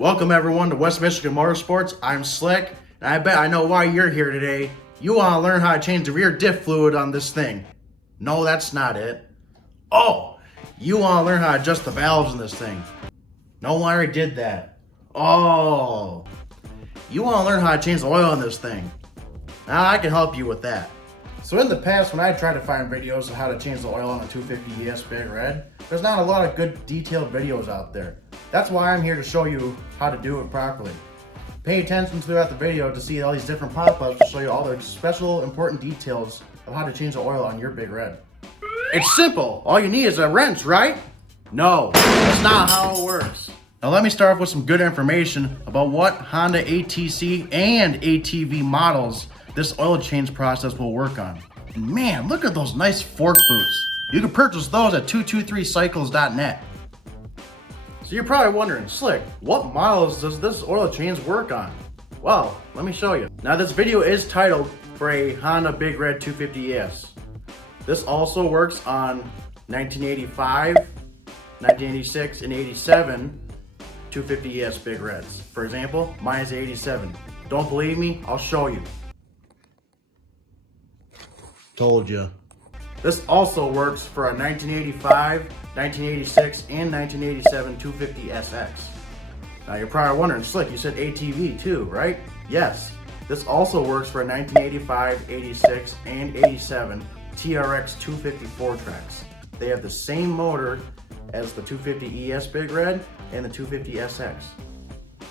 Welcome everyone to West Michigan Motorsports. I'm Slick, and I bet I know why you're here today. You want to learn how to change the rear diff fluid on this thing. No, that's not it. Oh, you want to learn how to adjust the valves in this thing. No, I already did that. Oh, you want to learn how to change the oil in this thing. Now I can help you with that. So in the past, when I tried to find videos on how to change the oil on a 250 ES Big Red, there's not a lot of good detailed videos out there. That's why I'm here to show you how to do it properly. Pay attention throughout the video to see all these different pop-ups to show you all the special important details of how to change the oil on your Big Red. It's simple. All you need is a wrench, right? No, that's not how it works. Now let me start off with some good information about what Honda ATC and ATV models this oil change process will work on. And man, look at those nice fork boots. You can purchase those at 223cycles.net. So you're probably wondering, Slick, what models does this oil change work on? Well, let me show you. Now this video is titled for a Honda Big Red 250 ES. This also works on 1985, 1986, and 87 250 ES Big Reds. For example, mine is 87. Don't believe me? I'll show you. Told you. This also works for a 1985, 1986, and 1987 250 SX. Now you're probably wondering, Slick, you said ATV too, right? Yes. This also works for a 1985, 86, and 87 TRX250 Fourtrax. They have the same motor as the 250 ES Big Red and the 250 SX.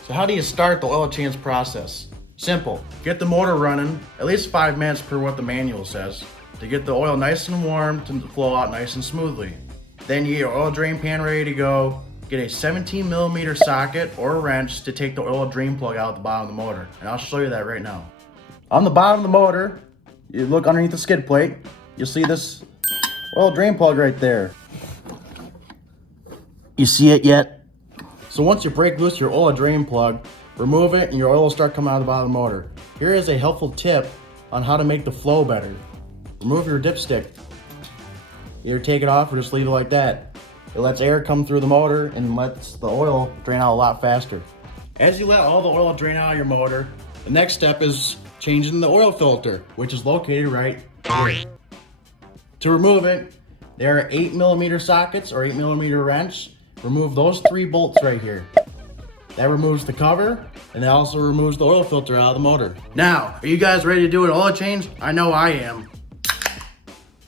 So how do you start the oil change process? Simple. Get the motor running at least 5 minutes per what the manual says to get the oil nice and warm to flow out nice and smoothly. Then you get your oil drain pan ready to go. Get a 17mm socket or wrench to take the oil drain plug out the bottom of the motor. And I'll show you that right now. On the bottom of the motor, you look underneath the skid plate, you'll see this oil drain plug right there. You see it yet? So once you break loose your oil drain plug, remove it and your oil will start coming out of the bottom of the motor. Here is a helpful tip on how to make the flow better. Remove your dipstick. Either take it off or just leave it like that. It lets air come through the motor and lets the oil drain out a lot faster. As you let all the oil drain out of your motor, the next step is changing the oil filter, which is located right here. To remove it, there are 8mm sockets or 8mm wrench. Remove those 3 bolts right here. That removes the cover, and it also removes the oil filter out of the motor. Now, are you guys ready to do an oil change? I know I am.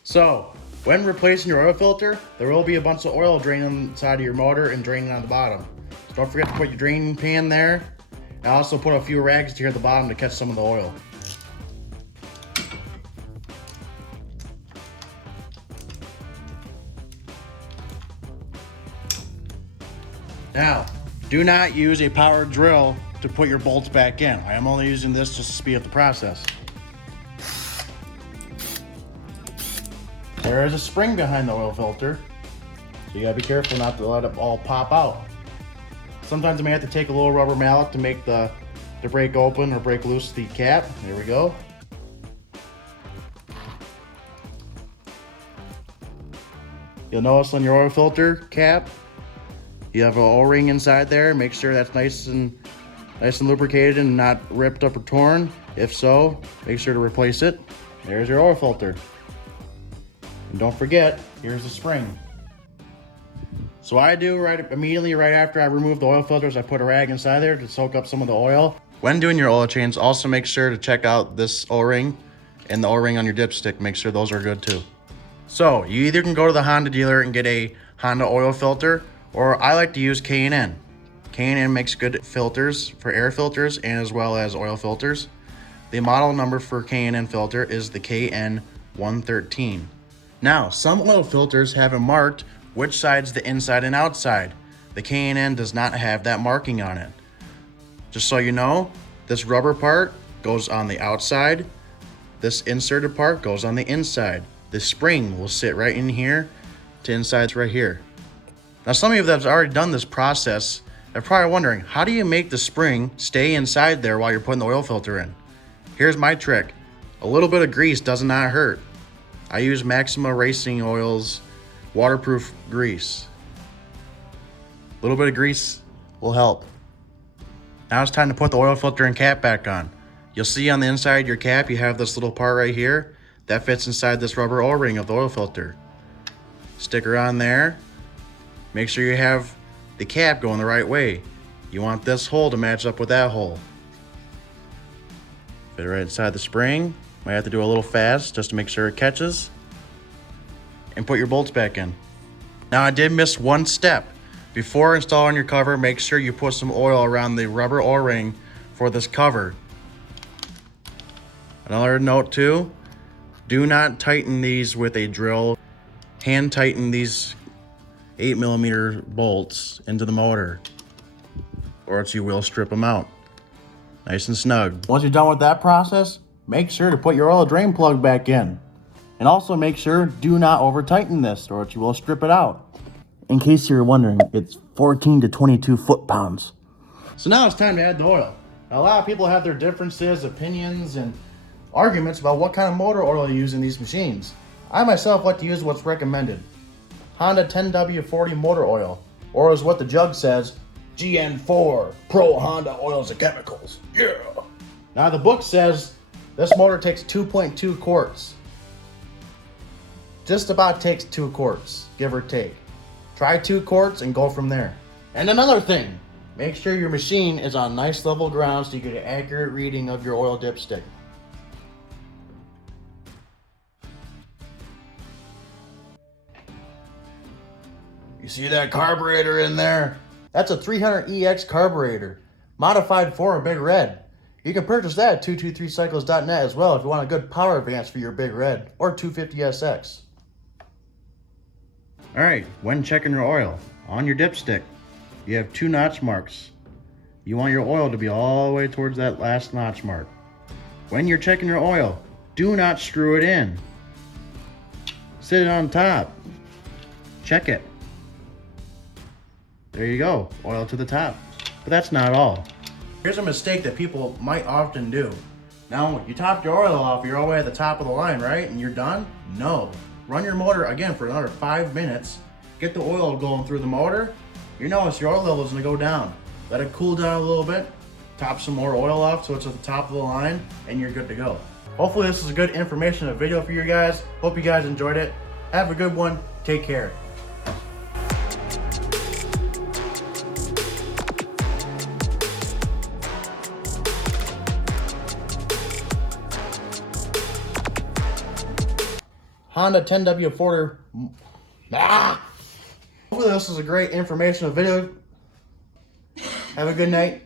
So, when replacing your oil filter, there will be a bunch of oil draining inside of your motor and draining on the bottom. So don't forget to put your draining pan there. And also put a few rags here at the bottom to catch some of the oil. Now, do not use a power drill to put your bolts back in. I am only using this just to speed up the process. There is a spring behind the oil filter, so you gotta be careful not to let it all pop out. Sometimes you may have to take a little rubber mallet to make the break open or break loose the cap. There we go. You'll notice on your oil filter cap, you have an O-ring inside there. Make sure that's nice and lubricated and not ripped up or torn. If so, make sure to replace it. There's your oil filter. And don't forget, here's the spring. So I do immediately right after I remove the oil filters, I put a rag inside there to soak up some of the oil. When doing your oil change, also make sure to check out this O-ring and the O-ring on your dipstick. Make sure those are good too. So you either can go to the Honda dealer and get a Honda oil filter, or I like to use K&N. K&N makes good filters for air filters and as well as oil filters. The model number for K&N filter is the KN113. Now, some oil filters have it marked which side's the inside and outside. The K&N does not have that marking on it. Just so you know, this rubber part goes on the outside. This inserted part goes on the inside. The spring will sit right in here to inside's right here. Now, some of you that have already done this process are probably wondering, how do you make the spring stay inside there while you're putting the oil filter in? Here's my trick. A little bit of grease does not hurt. I use Maxima Racing Oil's waterproof grease. A little bit of grease will help. Now it's time to put the oil filter and cap back on. You'll see on the inside of your cap, you have this little part right here that fits inside this rubber O-ring of the oil filter. Stick her on there. Make sure you have the cap going the right way. You want this hole to match up with that hole. Fit it right inside the spring. Might have to do a little fast just to make sure it catches. And put your bolts back in. Now I did miss one step. Before installing your cover, make sure you put some oil around the rubber O-ring for this cover. Another note too, do not tighten these with a drill. Hand tighten these 8mm bolts into the motor, or else you will strip them out. Nice and snug. Once you're done with that process, make sure to put your oil drain plug back in. And also make sure, do not over tighten this, or else you will strip it out. In case you're wondering, it's 14 to 22 foot-pounds. So now it's time to add the oil. Now, a lot of people have their differences, opinions, and arguments about what kind of motor oil to use in these machines. I myself like to use what's recommended. Honda 10W40 motor oil, or as what the jug says, GN4 Pro Honda Oils and Chemicals. Yeah! Now the book says this motor takes 2.2 quarts. Just about takes 2 quarts, give or take. Try 2 quarts and go from there. And another thing, make sure your machine is on nice level ground so you get an accurate reading of your oil dipstick. You see that carburetor in there? That's a 300EX carburetor, modified for a Big Red. You can purchase that at 223cycles.net as well if you want a good power advance for your Big Red, or 250SX. Alright, when checking your oil, on your dipstick, you have 2 notch marks. You want your oil to be all the way towards that last notch mark. When you're checking your oil, do not screw it in. Sit it on top. Check it. There you go, oil to the top. But that's not all. Here's a mistake that people might often do. Now, you topped your oil off, you're all the way at the top of the line, right? And you're done? No. Run your motor again for another 5 minutes. Get the oil going through the motor. You notice your oil level is gonna go down. Let it cool down a little bit. Top some more oil off so it's at the top of the line, and you're good to go. Hopefully this is a good information video for you guys. Hope you guys enjoyed it. Have a good one. Take care. Honda 10W40. Hopefully this is a great informational video. Have a good night.